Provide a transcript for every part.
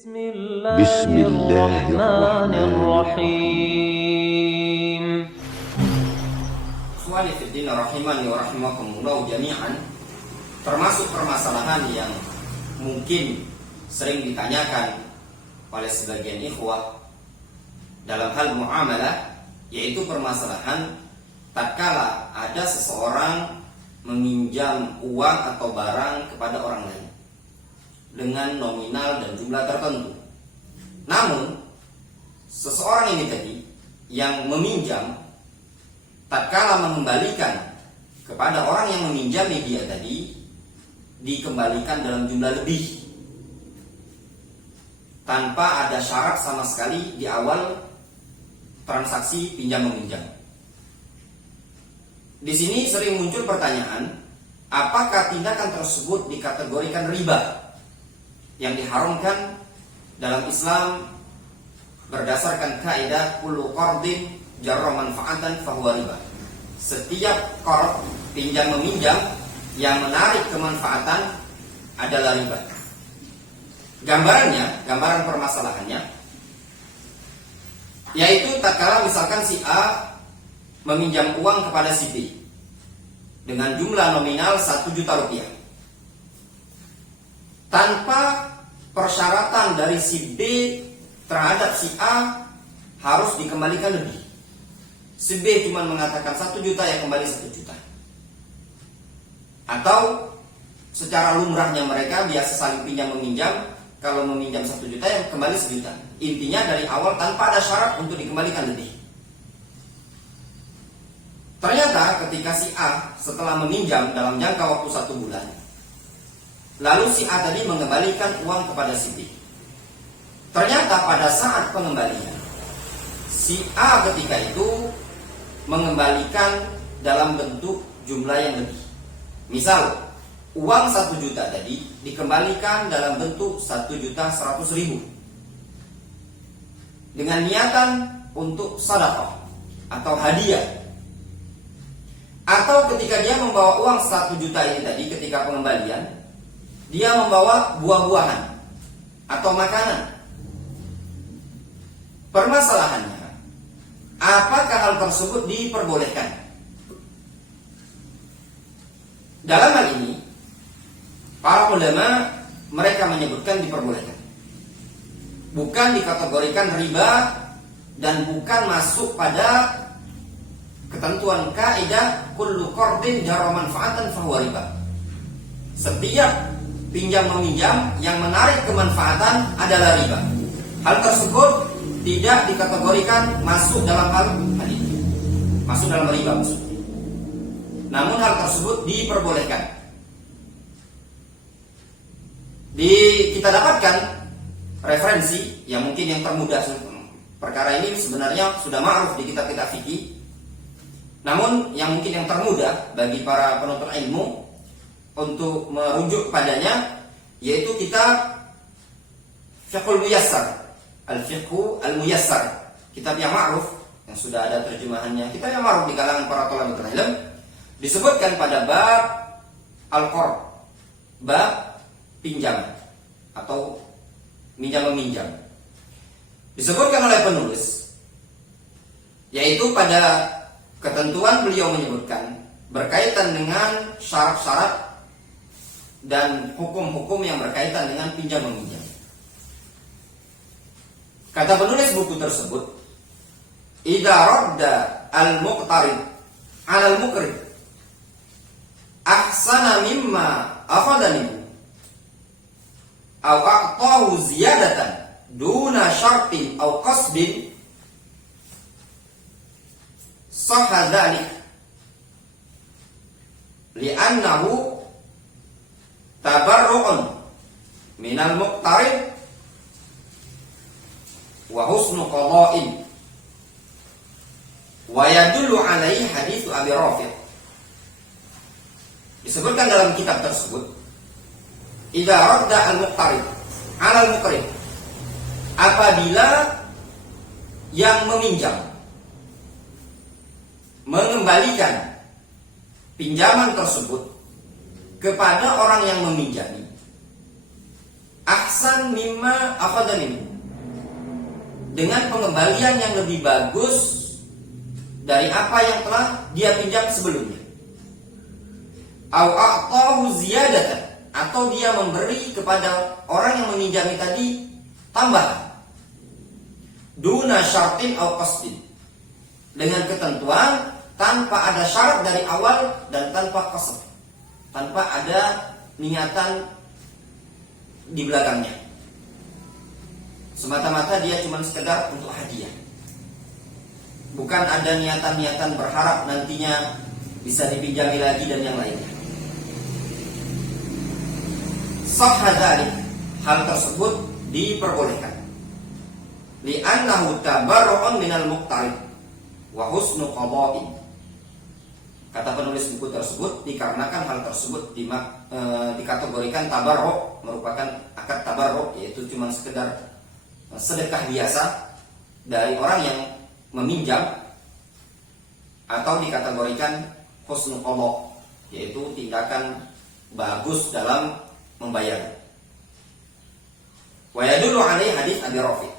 Bismillahirrahmanirrahim. Ikhwani fiddin rahimani wa rahimakumullah jami'an. Termasuk permasalahan yang mungkin sering ditanyakan oleh sebagian ikhwah dalam hal muamalah, yaitu permasalahan tatkala ada seseorang meminjam uang atau barang kepada orang lain dengan nominal dan jumlah tertentu. Namun seseorang ini tadi yang meminjam tatkala mengembalikan kepada orang yang meminjami dia tadi, dikembalikan dalam jumlah lebih tanpa ada syarat sama sekali di awal transaksi pinjam meminjam. Di sini sering muncul pertanyaan, apakah tindakan tersebut dikategorikan riba yang diharamkan dalam Islam berdasarkan kaidah kullu qardin jarra manfaatan fahuwa riba. Setiap qard, pinjam meminjam yang menarik kemanfaatan adalah riba. Gambaran permasalahannya yaitu tatkala misalkan si A meminjam uang kepada si B dengan jumlah nominal 1 juta rupiah tanpa persyaratan dari si B terhadap si A harus dikembalikan lebih. Si B cuma mengatakan 1 juta, ya kembali 1 juta. Atau secara lumrahnya mereka biasa saling pinjam meminjam, kalau meminjam 1 juta ya kembali 1 juta. Intinya dari awal tanpa ada syarat untuk dikembalikan lebih. Ternyata ketika si A setelah meminjam dalam jangka waktu 1 bulan, lalu si A tadi mengembalikan uang kepada si B. Ternyata pada saat pengembalian, si A ketika itu mengembalikan dalam bentuk jumlah yang lebih. Misal, uang 1 juta tadi dikembalikan dalam bentuk 1.100.000 dengan niatan untuk sedekah atau hadiah. Atau ketika dia membawa uang 1 juta ini tadi ketika pengembalian, dia membawa buah-buahan atau makanan. Permasalahannya, apakah hal tersebut diperbolehkan? Dalam hal ini, para ulama mereka menyebutkan diperbolehkan. Bukan dikategorikan riba dan bukan masuk pada ketentuan kaidah kullu qardin jarra manfaatan fahuwa riba. Setiap pinjam meminjam yang menarik kemanfaatan adalah riba. Hal tersebut tidak dikategorikan masuk dalam hal ini, masuk dalam riba maksudnya. Namun hal tersebut diperbolehkan. Kita dapatkan referensi yang mungkin yang termudah, perkara ini sebenarnya sudah ma'ruf di kitab-kitab fikih. Namun yang mungkin yang termudah bagi para penuntut ilmu untuk merujuk padanya yaitu kitab Fiqhul Muyassar, Al-Fiqhu Al-Muyassar, kitab yang ma'ruf yang sudah ada terjemahannya, kitab yang ma'ruf di kalangan para thalabatul ilm. Disebutkan pada bab al-qard, bab pinjam atau minjam meminjam. Disebutkan oleh penulis yaitu pada ketentuan beliau menyebutkan berkaitan dengan syarat-syarat dan hukum-hukum yang berkaitan dengan pinjam meminjam. Kata penulis buku tersebut, idza radda al-muqtarid 'ala al-muqrid ahsana mimma afadani aw a'tahu ziyadatan duna syartin aw qasdin sahha dzalik li'annahu tabarru'un minal muqtarid wa husnu qada'in wa yadullu alaihi hadits Abi Rafi'. Disebutkan dalam kitab tersebut, idza radda al-muqtarid 'ala al-muqrid, apabila yang meminjam mengembalikan pinjaman tersebut kepada orang yang meminjami ahsan mimma akhadha minhu, dengan pengembalian yang lebih bagus dari apa yang telah dia pinjam sebelumnya. Au a'tahu ziyadatan, atau dia memberi kepada orang yang meminjami tadi tambahan. Duna syartin au qasdin, dengan ketentuan tanpa ada syarat dari awal dan tanpa qasd, tanpa ada niatan di belakangnya. Semata-mata dia cuma sekedar untuk hadiah. Bukan ada niatan-niatan berharap nantinya bisa dipinjami lagi dan yang lainnya. Sahha dzalik, hal tersebut diperbolehkan. Li'annahu tabarru'un minal muqtarid wa husnu qada'in. Kata penulis buku tersebut, dikarenakan hal tersebut dikategorikan tabarru', merupakan akad tabarru', yaitu cuma sekedar sedekah biasa dari orang yang meminjam, atau dikategorikan husnul qada', yaitu tindakan bagus dalam membayar. Wa yadullu alaihi hadits Abi Rafi'.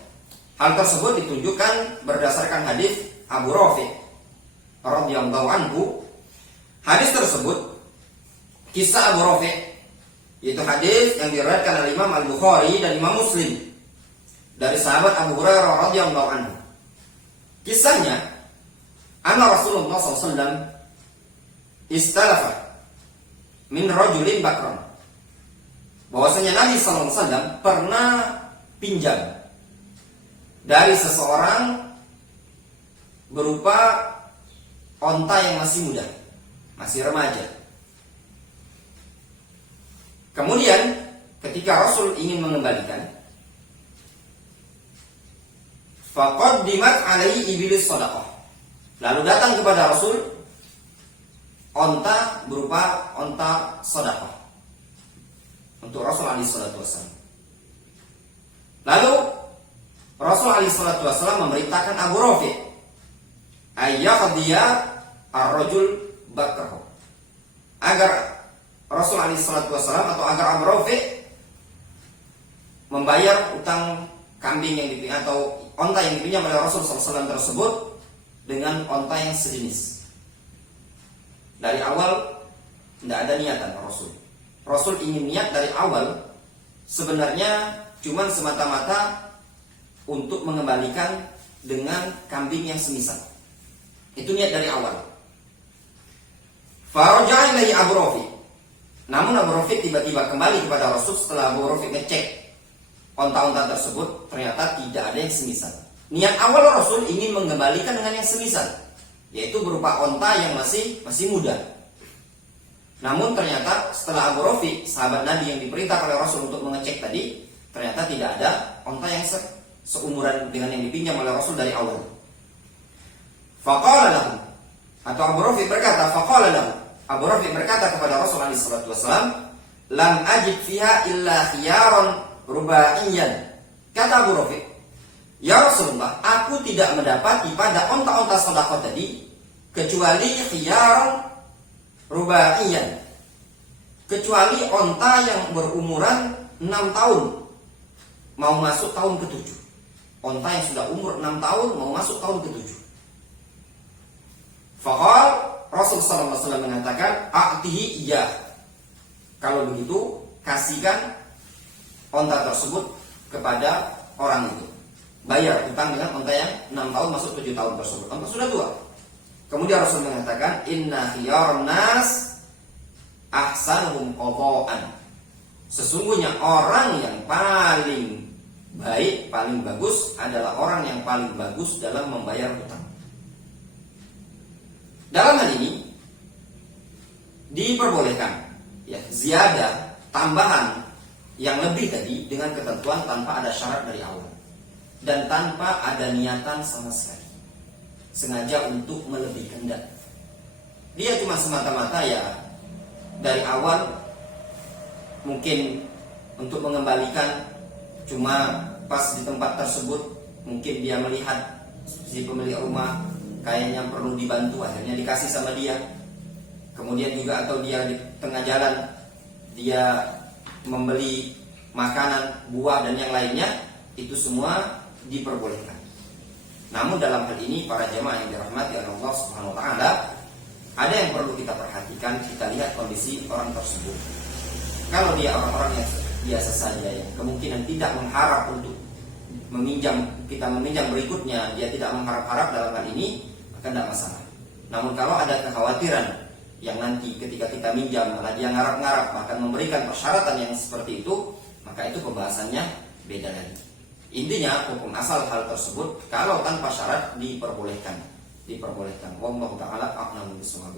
Hal tersebut ditunjukkan berdasarkan hadis Abu Rafi' radhiyallahu anhu. Hadis tersebut, kisah Abu Rafi', yaitu hadis yang diriwayatkan oleh Imam Al-Bukhari dan Imam Muslim dari sahabat Abu Hurairah radhiyallahu anhu. Kisahnya, anna Rasulullah SAW istalafa min rajulin bakran, bahwasanya Nabi SAW pernah pinjam dari seseorang berupa onta yang masih muda, masih remaja. Kemudian ketika Rasul ingin mengembalikan, faqaddimat alaihi ibilis shadaqah, lalu datang kepada Rasul onta berupa onta sedekah untuk Rasul alaihi salatu wasallam. Lalu Rasul alaihi salatu wasallam memerintahkan Abu Rafi' ayyaqdiya ar-rajul bakrahu, agar Rasul alaihi salatu wasallam atau agar Abu Rafi' membayar utang kambing yang dipinjam atau onta yang dipinjam oleh Rasul sallallahu alaihi wasallam tersebut dengan onta yang sejenis. Dari awal tidak ada niatan Rasul. Rasul ingin niat dari awal sebenarnya cuman semata-mata untuk mengembalikan dengan kambing yang semisal. Itu niat dari awal. Faraja'a ilaihi Abu Rafi'. Namun Abu Rafi' tiba-tiba kembali kepada Rasul setelah Abu Rafi' ngecek onta-onta tersebut, ternyata tidak ada yang semisal. Niat awal Rasul ingin mengembalikan dengan yang semisal, yaitu berupa onta yang masih muda. Namun ternyata setelah Abu Rafi', sahabat Nabi yang diperintah oleh Rasul untuk mengecek tadi, ternyata tidak ada onta yang seumuran dengan yang dipinjam oleh Rasul dari awal. Faqala lahu, atau Abu Rafi' berkata, faqala lahu, Abu Rafi' berkata kepada Rasul alaihi salatu wasallam, lam ajid fiha illa khiyaran rubaiyan. Kata Abu Rafi', ya Rasulullah, aku tidak mendapati pada onta-onta sedekah tadi kecuali khiyaran rubaiyan, kecuali onta yang berumuran 6 tahun mau masuk tahun ke-7. Onta yang sudah umur 6 tahun mau masuk tahun ke-7. Faqal, Rasul sallallahu alaihi wasallam mengatakan, a'tihi iya. Kalau begitu, kasihkan onta tersebut kepada orang itu. Bayar utang dengan onta yang 6 tahun masuk 7 tahun tersebut. Onta sudah tua. Kemudian Rasul mengatakan, inna khiyarun nas ahsanuhum qada'an. Sesungguhnya orang yang paling baik, paling bagus adalah orang yang paling bagus dalam membayar hutang. Dalam hal ini diperbolehkan ya ziyadah, tambahan yang lebih tadi dengan ketentuan tanpa ada syarat dari awal dan tanpa ada niatan sama sekali, sengaja untuk melebihkan dan dia cuma semata-mata ya dari awal mungkin untuk mengembalikan, cuma pas di tempat tersebut mungkin dia melihat si pemilik rumah kayaknya perlu dibantu, akhirnya dikasih sama dia. Kemudian juga atau dia di tengah jalan dia membeli makanan, buah dan yang lainnya, itu semua diperbolehkan. Namun dalam hal ini para jamaah yang dirahmati oleh Allah Subhanahu wa taala, ada yang perlu kita perhatikan. Kita lihat kondisi orang tersebut. Kalau dia orang-orang yang biasa saja, yang kemungkinan tidak mengharap untuk kita meminjam berikutnya, dia tidak mengharap-harap dalam hal ini, maka tidak masalah. Namun kalau ada kekhawatiran yang nanti ketika kita minjam malah dia ngarap-ngarap akan memberikan persyaratan yang seperti itu, maka itu pembahasannya beda lagi. Intinya hukum asal hal tersebut kalau tanpa syarat diperbolehkan. Wallahu taala a'lamu bishawab.